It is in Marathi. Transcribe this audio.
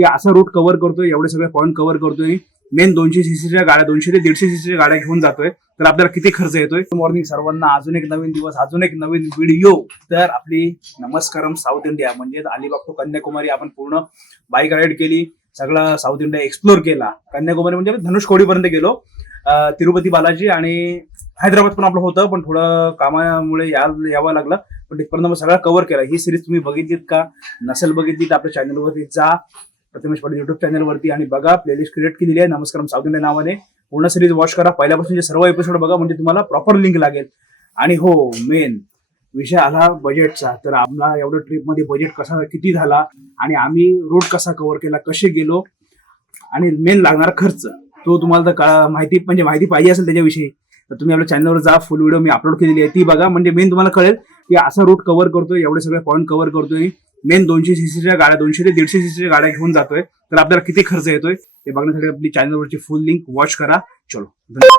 की असा रूट कव्हर करतोय, एवढे सगळे पॉईंट कव्हर करतोय, मेन 200 सीसीच्या गाड्या, 200 ते 150 सीसीच्या गाड्या घेऊन जातोय, तर आपल्याला किती खर्च येतोय. मॉर्निंग सर्वांना, अजून एक नवीन दिवस, अजून एक नवीन व्हिडिओ. तर आपली नमस्कारम साऊथ इंडिया म्हणजे अलिबाग टू कन्याकुमारी आपण पूर्ण बाईक राईड केली, सगळा साऊथ इंडिया एक्सप्लोर केला. कन्याकुमारी म्हणजे धनुषकोडीपर्यंत गेलो, तिरुपती बालाजी आणि हैदराबाद पण आपलं होतं, पण थोडं कामामुळे यावं लागलं, पण तिथपर्यंत मग सगळा कव्हर केला. ही सिरीज तुम्ही बघितलीत का? नसेल बघितली तर आपल्या चॅनलवरती जा, प्रथमेश पाटील युट्यूब चॅनलवरती, आणि बघा. प्लेलिस्ट क्रिएट केलेली आहे नमस्कारम साऊथ इंडिया नावाने. पूर्ण सिरीज वॉच करा, पहिल्यापासूनचे सर्व एपिसोड बघा, म्हणजे तुम्हाला प्रॉपर लिंक लागेल. आणि हो, मेन विषय आला बजेटचा. तर आम्हाला एवढं ट्रिपमध्ये बजेट किती झाला, आणि आम्ही रोड कसा कव्हर केला, कसे गेलो, आणि मेन लागणारा खर्च, तो तुम्हाला तर माहिती पाहिजे असेल त्याच्याविषयी, तर तुम्ही आपल्या चॅनलवर जा. फुल व्हिडिओ मी अपलोड केलेली आहे, ती बघा. म्हणजे मेन तुम्हाला कळेल की असा रूट कव्हर करतोय, एवढे सगळे पॉईंट कव्हर करतोय, मेन 200 सीसीच्या गाड्या, 200 ते 150 सीसीच्या गाड्या घेऊन जातोय, तर आपल्याला किती खर्च येतोय हे बघण्यासाठी आपली चॅनलवरची फुल लिंक वॉच करा. चलो.